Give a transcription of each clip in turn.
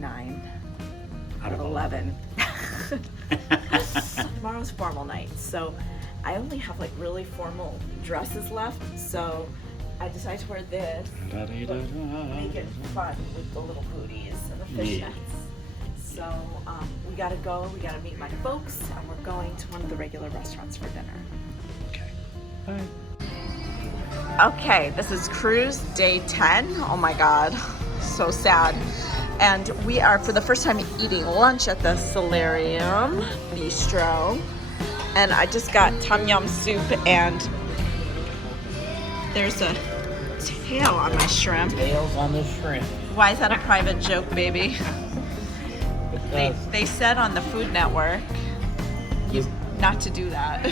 9 Out of 11. Tomorrow's formal night, so I only have like really formal dresses left, so I decided to wear this, but make it fun with the little booties and the fishnets. So we gotta go, we gotta meet my folks, and we're going to one of the regular restaurants for dinner. Okay. Bye. Okay, this is cruise day 10. Oh my God, so sad. And we are, for the first time, eating lunch at the Solarium Bistro. And I just got tom yum soup, and there's a tail on my shrimp. Tails on the shrimp. Why is that a private joke, baby? They said on the Food Network not to do that.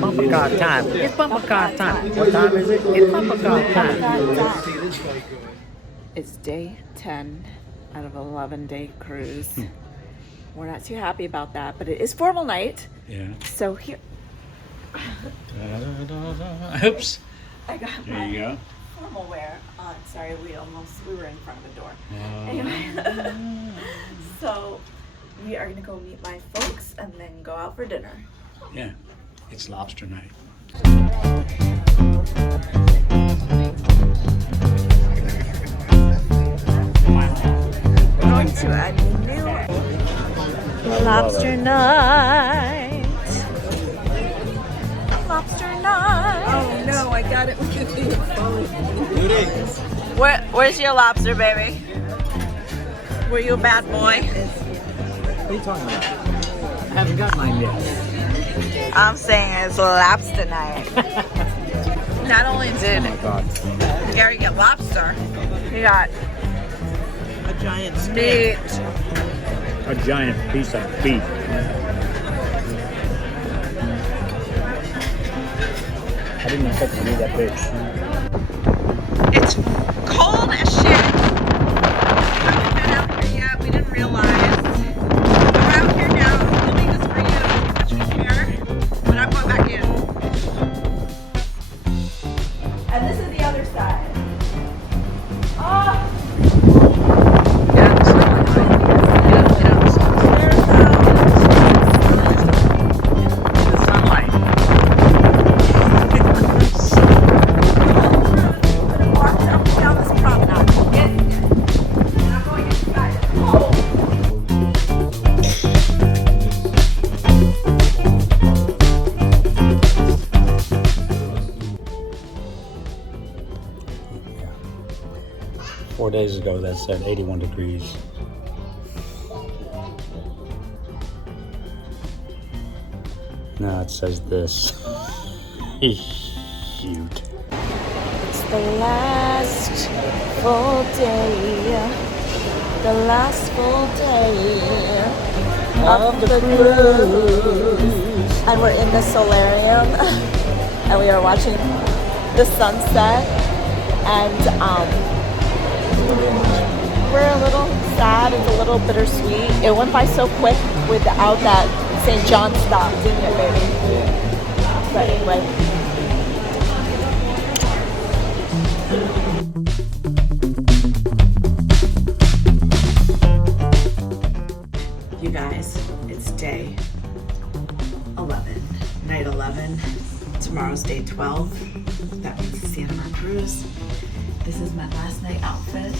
Bumper car time. It's bumper car time. What time is it? It's bumper car time. It's day 10 out of 11-day cruise. We're not too happy about that, but it is formal night. Yeah. So here, Oops. I got There you go. formal wear on. Sorry, we were in front of the door. Anyway, so we are gonna go meet my folks and then go out for dinner. Yeah. It's lobster night. Going to a new lobster night. Lobster night. Oh no, I got it with the thing falling. Where's your lobster, baby? Were you a bad boy? What are you talking about? I haven't got mine yet. I'm saying it's lobster night. Not only did Oh my God. Gary get lobster, he got A giant steak. meat. A giant piece of beef. I didn't expect to be that big. It's cold as shit. We haven't been out here yet. We didn't realize. We're out here now. Filming this for you. Watch me here. But I'm going back in. And this is the other side. Oh. Down this promenade. And I'm going inside. It's cold. 4 days ago, that said 81 degrees. No, it says this. Shoot. It's the last full day. The last full day of the cruise. And we're in the solarium. And we are watching the sunset. And we're a little sad. It's a little bittersweet. It went by so quick without that St. John stop, didn't it, baby? But anyway. You guys, it's day 11, night 11. Tomorrow's day 12. That means it's the end of our cruise. This is my last night outfit.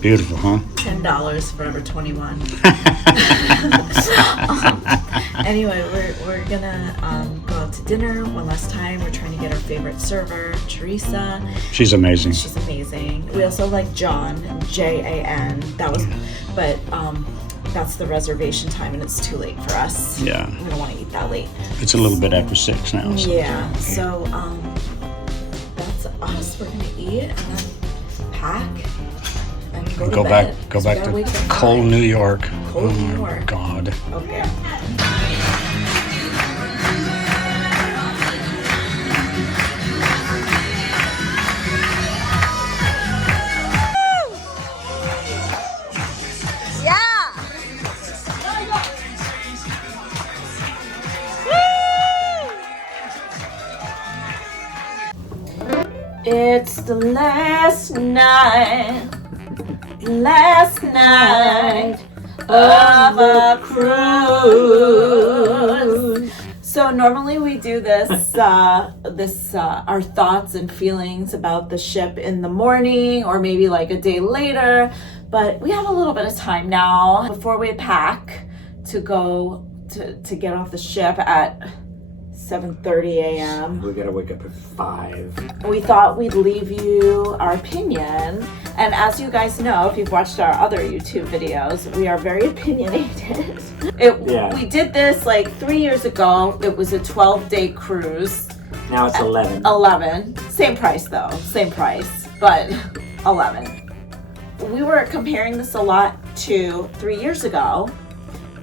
Beautiful, huh? $10, Forever 21. Anyway, we're gonna go out to dinner one last time. We're trying to get our favorite server, Teresa. She's amazing. She's amazing. We also like John, Jan. That was, but that's the reservation time, and it's too late for us. Yeah. We don't want to eat that late. It's a little bit after 6 now. So Yeah. it's okay. So that's us. We're gonna eat and then pack. And go back to cold New York. Cold Oh New my York. God. Okay. It's the last night of a cruise. So normally we do this, our thoughts and feelings about the ship in the morning or maybe like a day later, but we have a little bit of time now before we pack to go to get off the ship at 7:30 a.m. We gotta wake up at 5. We thought we'd leave you our opinion. And as you guys know, if you've watched our other YouTube videos, we are very opinionated. We did this like 3 years ago. It was a 12-day cruise. Now it's 11. 11. Same price though. Same price, but 11. We were comparing this a lot to 3 years ago.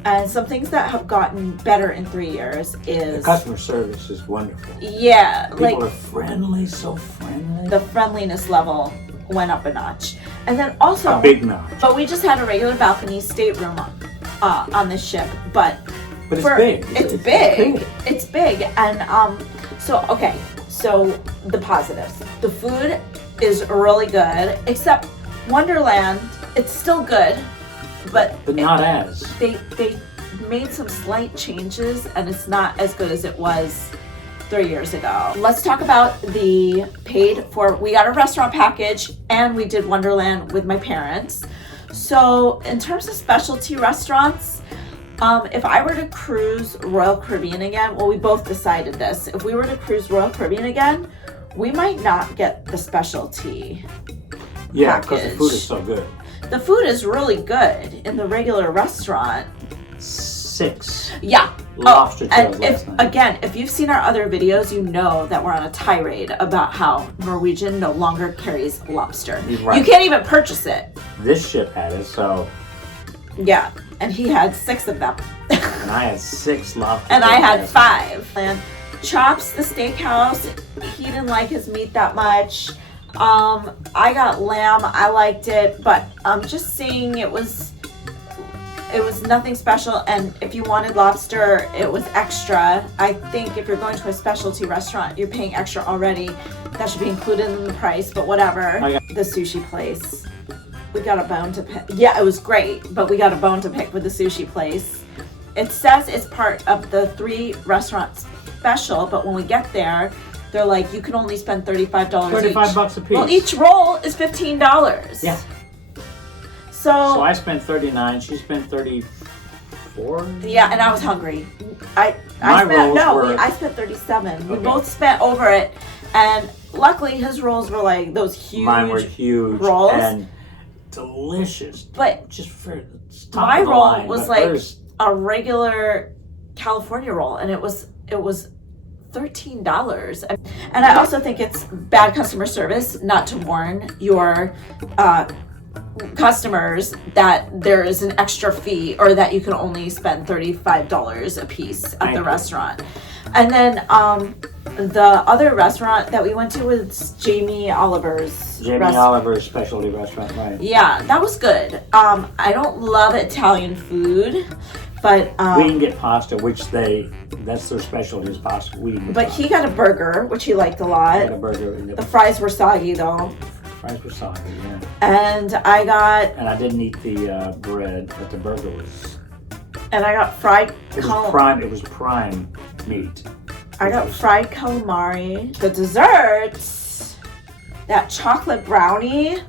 And some things that have gotten better in 3 years is... The customer service is wonderful. Yeah. People are friendly, so friendly. The friendliness level went up a notch. And then also... A big notch. But we just had a regular balcony stateroom on this ship. But it's big. It's big. It's big. And so the positives. The food is really good. Except Wonderland, it's still good. But not as. They made some slight changes, and it's not as good as it was 3 years ago. Let's talk about the paid for. We got a restaurant package, and we did Wonderland with my parents. So in terms of specialty restaurants, if I were to cruise Royal Caribbean again, well, we both decided this. If we were to cruise Royal Caribbean again, we might not get the specialty Yeah, because the food is so good. The food is really good in the regular restaurant. 6. Yeah. Lobster tails last night. If you've seen our other videos, you know that we're on a tirade about how Norwegian no longer carries lobster. Right. You can't even purchase it. This ship had it, so... Yeah, and he had 6 of them. And I had 6 lobster And tails I had last 5. And Chops, the steakhouse, he didn't like his meat that much. I got lamb. I liked it, but I'm just saying it was nothing special. And if you wanted lobster, it was extra. I think if you're going to a specialty restaurant, you're paying extra already. That should be included in the price, but whatever. The sushi place, we got a bone to pick. Yeah, it was great, but we got a bone to pick with the sushi place. It says it's part of the 3 restaurants special, but when we get there, they're like, you can only spend $35 $35 a piece. Well, each roll is $15. Yeah. So I spent $39. She spent $34. Yeah, and I was hungry. I spent $37. We both spent over it, and luckily his rolls were like those huge. Mine were huge rolls and delicious. But just for my roll was like a regular California roll, and it was $13. And I also think it's bad customer service not to warn your customers that there is an extra fee, or that you can only spend $35 a piece at the restaurant. And then the other restaurant that we went to was Jamie Oliver's specialty restaurant, right? Yeah, that was good. I don't love Italian food, but we didn't get pasta, that's their specialty is pasta. But he got a burger, which he liked a lot. Got a burger. The fries were soggy though. Fries were soggy, yeah. And I didn't eat the bread, but the burger was. And I got fried. It was prime meat. I got fried calamari. The desserts, that chocolate brownie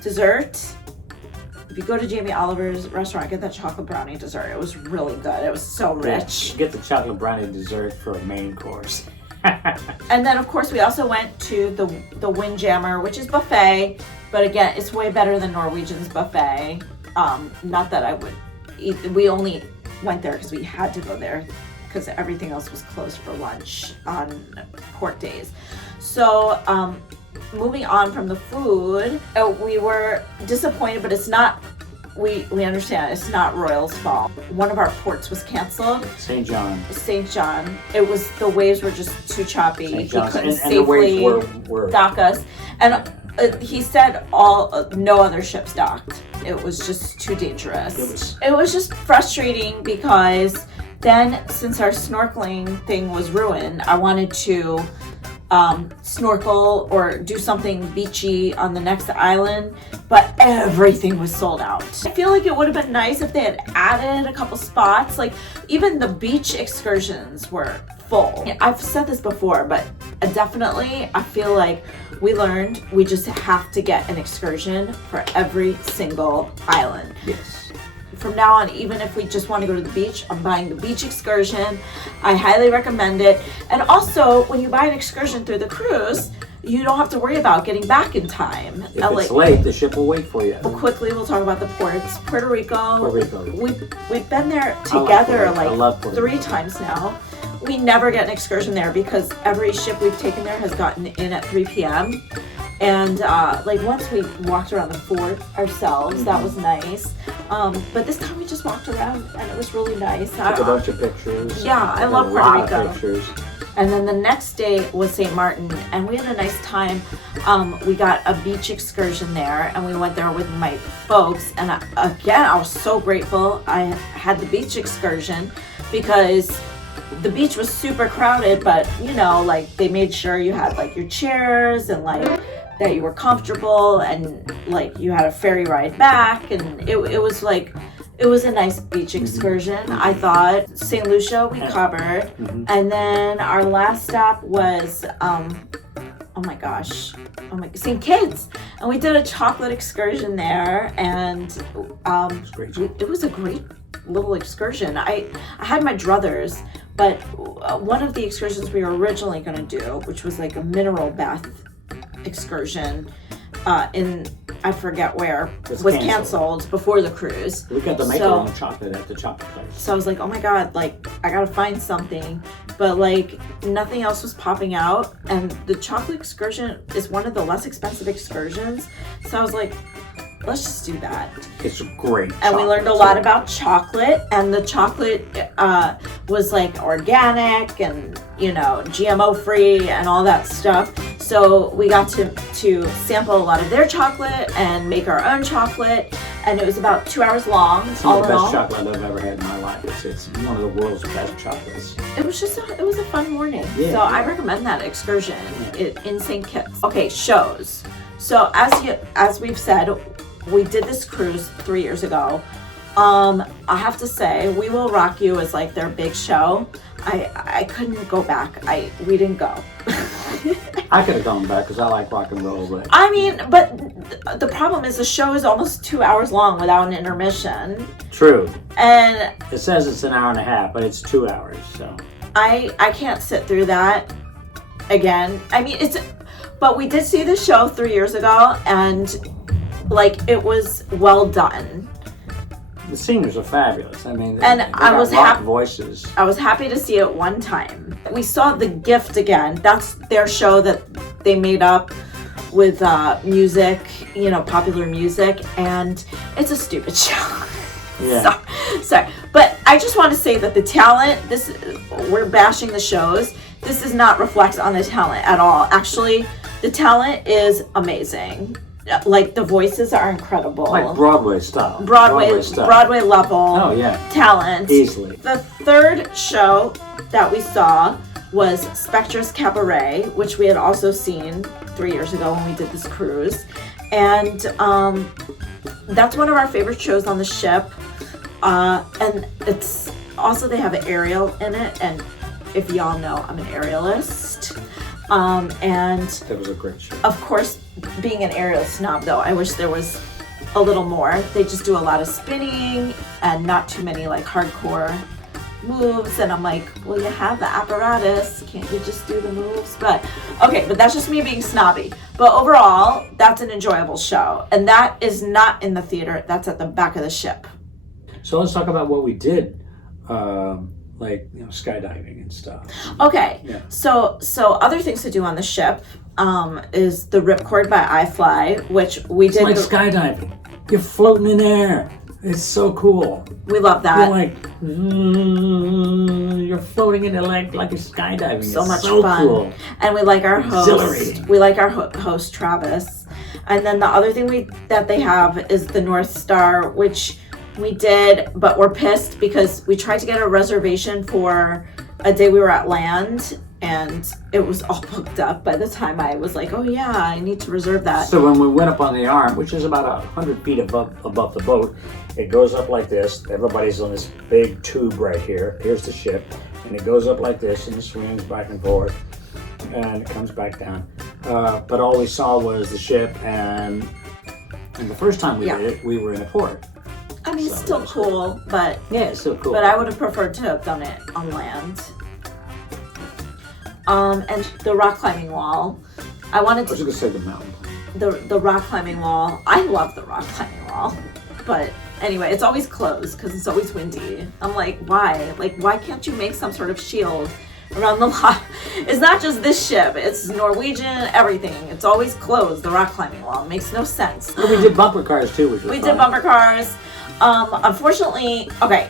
dessert. If you go to Jamie Oliver's restaurant, get that chocolate brownie dessert. It was really good. It was so rich. Get the chocolate brownie dessert for a main course. And then, of course, we also went to the Windjammer, which is buffet. But again, it's way better than Norwegian's buffet. Not that I would eat. We only went there because we had to go there, because everything else was closed for lunch on port days. So moving on from the food, we were disappointed, but it's not, we understand it's not Royal's fault. One of our ports was canceled. St. John. It was, the waves were just too choppy. He couldn't safely dock us. And he said no other ships docked. It was just too dangerous. It was just frustrating, because then, since our snorkeling thing was ruined, I wanted to snorkel or do something beachy on the next island, but everything was sold out. I feel like it would have been nice if they had added a couple spots. Like, even the beach excursions were full. I've said this before, but definitely I feel like we learned we just have to get an excursion for every single island. Yes. From now on, even if we just want to go to the beach, I'm buying the beach excursion. I highly recommend it. And also, when you buy an excursion through the cruise, you don't have to worry about getting back in time. If it's late, the ship will wait for you. Quickly, we'll talk about the ports. Puerto Rico. We've been there together like 3 times now. We never get an excursion there, because every ship we've taken there has gotten in at 3 p.m. And like, once we walked around the fort ourselves, that was nice. But this time we just walked around, and it was really nice. Took a bunch of pictures. Yeah, I love Puerto Rico. Pictures. And then the next day was St. Martin, and we had a nice time. We got a beach excursion there, and we went there with my folks. And again, I was so grateful I had the beach excursion, because the beach was super crowded, but like, they made sure you had like your chairs, and like that you were comfortable, and like you had a ferry ride back, and it was like, it was a nice beach excursion. I thought St. Lucia we covered, and then our last stop was St. Kitts, and we did a chocolate excursion there, and it was a great little excursion. I had my druthers, but one of the excursions we were originally going to do, which was like a mineral bath excursion in, I forget where, was canceled before the cruise. We got to make our own chocolate at the chocolate place. So I was like, oh my god, like, I gotta find something. But like, nothing else was popping out, and the chocolate excursion is one of the less expensive excursions. So I was like, let's just do that. It's great. And we learned a lot about chocolate, and the chocolate was like organic and GMO free and all that stuff. So we got to sample a lot of their chocolate and make our own chocolate, and it was about 2 hours long. It's one of the best chocolate I've ever had in my life. It's one of the world's best chocolates. It was a fun morning. Yeah, so I recommend that excursion in St. Kitts. Okay, shows. So as we've said, we did this cruise 3 years ago. I have to say, We Will Rock You is like their big show. I couldn't go back. We didn't go. I could have gone back because I like rock and roll, but but the problem is the show is almost 2 hours long without an intermission. True. And it says it's an hour and a half, but it's 2 hours. So I can't sit through that again. But we did see the show 3 years ago, and like, it was well done. The singers are fabulous. I mean, And they I got was rock happy. voices. I was happy to see it one time. We saw The Gift again. That's their show that they made up with music, you know, popular music, and it's a stupid show. Yeah. Sorry. But I just want to say that the talent, we're bashing the shows. This does not reflect on the talent at all. Actually, the talent is amazing. Like, the voices are incredible. Like Broadway style. Broadway level. Oh, yeah. Talent. Easily. The third show that we saw was Spectra's Cabaret, which we had also seen 3 years ago when we did this cruise. And that's one of our favorite shows on the ship. And it's also, they have an aerial in it. And if y'all know, I'm an aerialist. And That was a great show. of course, being an aerial snob though, I wish there was a little more. They just do a lot of spinning and not too many like hardcore moves, and I'm like, well, you have the apparatus, can't you just do the moves? But okay, but that's just me being snobby. But overall, that's an enjoyable show, and that is not in the theater, that's at the back of the ship. So let's talk about what we did, like, you know, skydiving and stuff. Okay, Yeah. so other things to do on the ship is the Ripcord by iFly, which we It's did. like skydiving. You're floating in air. It's so cool. We love that. You're like, you're floating in it like you're skydiving. So it's much so fun. Cool. And we like our host. Exhilarating. We like our host Travis. And then the other thing that they have is the North Star, which we did, but we're pissed because we tried to get a reservation for a day we were at land, and it was all booked up by the time I was like, oh yeah, I need to reserve that. So when we went up on the arm, which is about 100 feet above the boat, it goes up like this. Everybody's on this big tube right here. Here's the ship, and it goes up like this, and it swings back and forth, and it comes back down. But all we saw was the ship, and the first time we did it, we were in a port. I mean, it's So still that's cool, but Yeah, it's so cool. but I would have preferred to have done it on land. And the rock climbing wall. I wanted I was to gonna say the mountain. the rock climbing wall. I love the rock climbing wall, but anyway, it's always closed because it's always windy. I'm like, why? Like, why can't you make some sort of shield around the lot? It's not just this ship. It's Norwegian, everything. It's always closed. The rock climbing wall. It makes no sense. But we did bumper cars too, which was We fun. did bumper cars. Unfortunately, okay,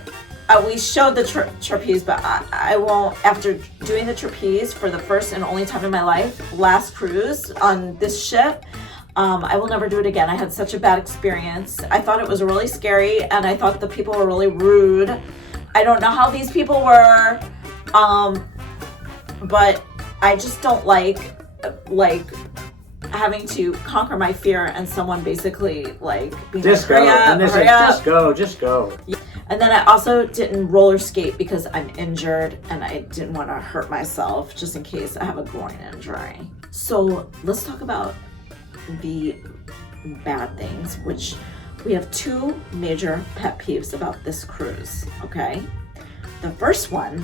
we showed the trapeze, but I won't. After doing the trapeze for the first and only time in my life, last cruise on this ship, I will never do it again. I had such a bad experience. I thought it was really scary, and I thought the people were really rude. I don't know how these people were, but I just don't like having to conquer my fear and someone basically like being Just like, go. hurry up, And they said, hurry up. just go. And then I also didn't roller skate because I'm injured and I didn't want to hurt myself just in case I have a groin injury. So let's talk about the bad things, which we have two major pet peeves about this cruise, okay? The first one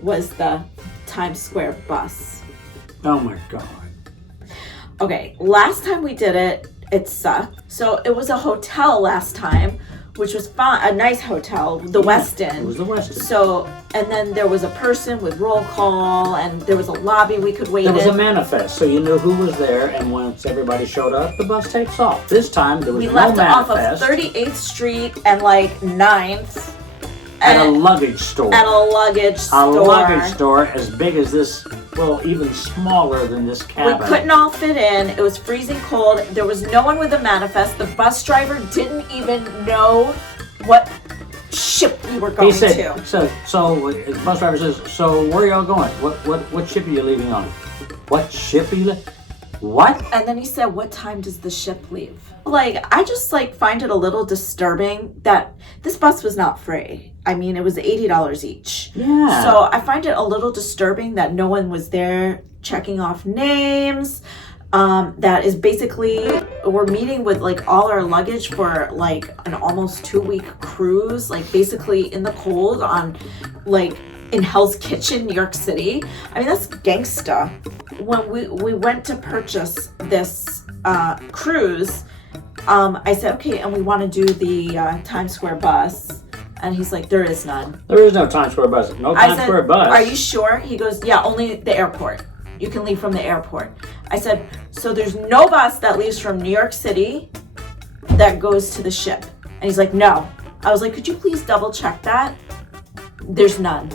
was the Times Square bus. Oh my God. Okay, last time we did it, it sucked. So it was a hotel last time, which was fun, a nice hotel, the Westin. It was the Westin. So, and then there was a person with roll call, and there was a lobby we could wait There was in. a manifest, so you knew who was there, and once everybody showed up, the bus takes off. This time, there was We no left off of manifest. 38th Street and like 9th. At a and- luggage store. At a luggage A store. luggage store as big as this, well, even smaller than this We cabin. couldn't all fit in. It was freezing cold. There was no one with a manifest. The bus driver didn't even know what ship we were going He said, to. so the bus driver says, so where are y'all going? What ship are you leaving on? What ship are you What? And then he said, what time does the ship leave? Like, I just like find it a little disturbing that this bus was not free. I mean, it was $80 each. Yeah. So I find it a little disturbing that no one was there checking off names. That is basically, we're meeting with like all our luggage for like an almost 2-week cruise, like basically in the cold on like in Hell's Kitchen, New York City. I mean, that's gangsta. When we went to purchase this cruise, I said, okay, and we want to do the Times Square bus. And he's like, there is none. There is no Times Square bus. No I Times said, Square bus. are you sure? He goes, yeah, only the airport. You can leave from the airport. I said, so there's no bus that leaves from New York City that goes to the ship. And he's like, no. I was like, could you please double check that? There's none.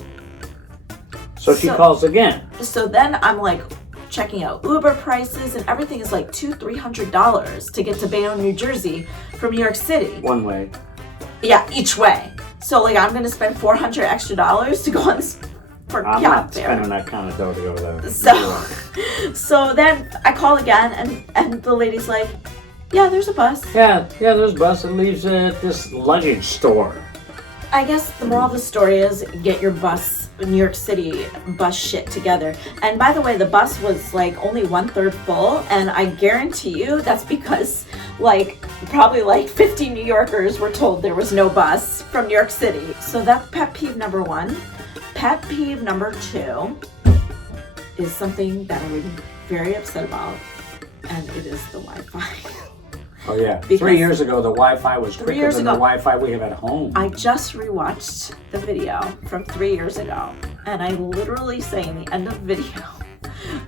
So she calls again. So then I'm like checking out Uber prices, and everything is like $200-$300 to get to Bayonne, New Jersey from New York City. One way. Yeah, each way. So like I'm gonna spend $400 extra to go on this I'm not spending that kind of dough to go there. So then I call again, and the lady's like, yeah, there's a bus. Yeah, there's a bus that leaves at this luggage store. I guess the moral of the story is get your New York City bus shit together. And by the way, the bus was like only 1/3 full, and I guarantee you that's because probably 50 New Yorkers were told there was no bus from New York City. So that's pet peeve number 1. Pet peeve number 2 is something that I would be very upset about, and it is the Wi-Fi. Oh yeah, 3 years ago the Wi-Fi was quicker than the Wi-Fi we have at home. I just rewatched the video from 3 years ago, and I literally say in the end of the video,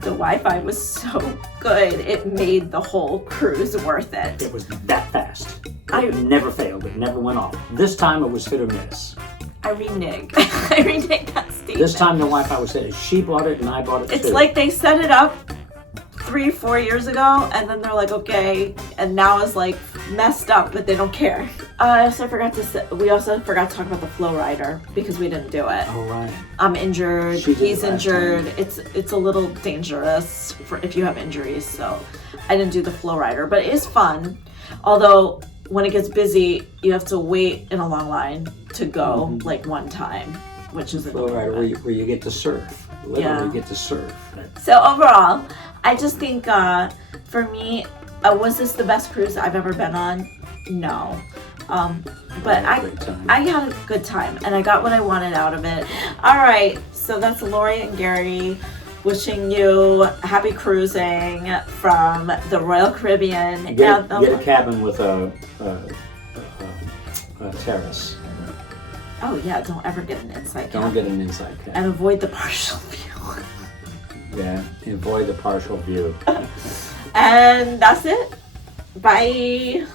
the Wi-Fi was so good, it made the whole cruise worth it. It was that fast. It never failed, it never went off. This time it was hit or miss. I renege that statement. This time the Wi-Fi was hit. She bought it and I bought it too. It's like they set it up 3-4 years ago, and then they're like, okay, and now it's like messed up, but they don't care. We also forgot to talk about the flow rider because we didn't do it. Oh right. I'm injured. He's injured. It's a little dangerous for if you have injuries, so I didn't do the flow rider, but it is fun. Although when it gets busy, you have to wait in a long line to go one time, which is flow rider where you get to surf. Literally get to surf. So overall, I just think for me, was this the best cruise I've ever been on? No. But I had a good time, and I got what I wanted out of it. All right, so that's Lori and Gary wishing you happy cruising from the Royal Caribbean. Get a cabin with a terrace. Oh yeah, don't ever get an inside cabin. Don't get an inside cabin. And avoid the partial view. Yeah, avoid the partial view. And that's it. Bye.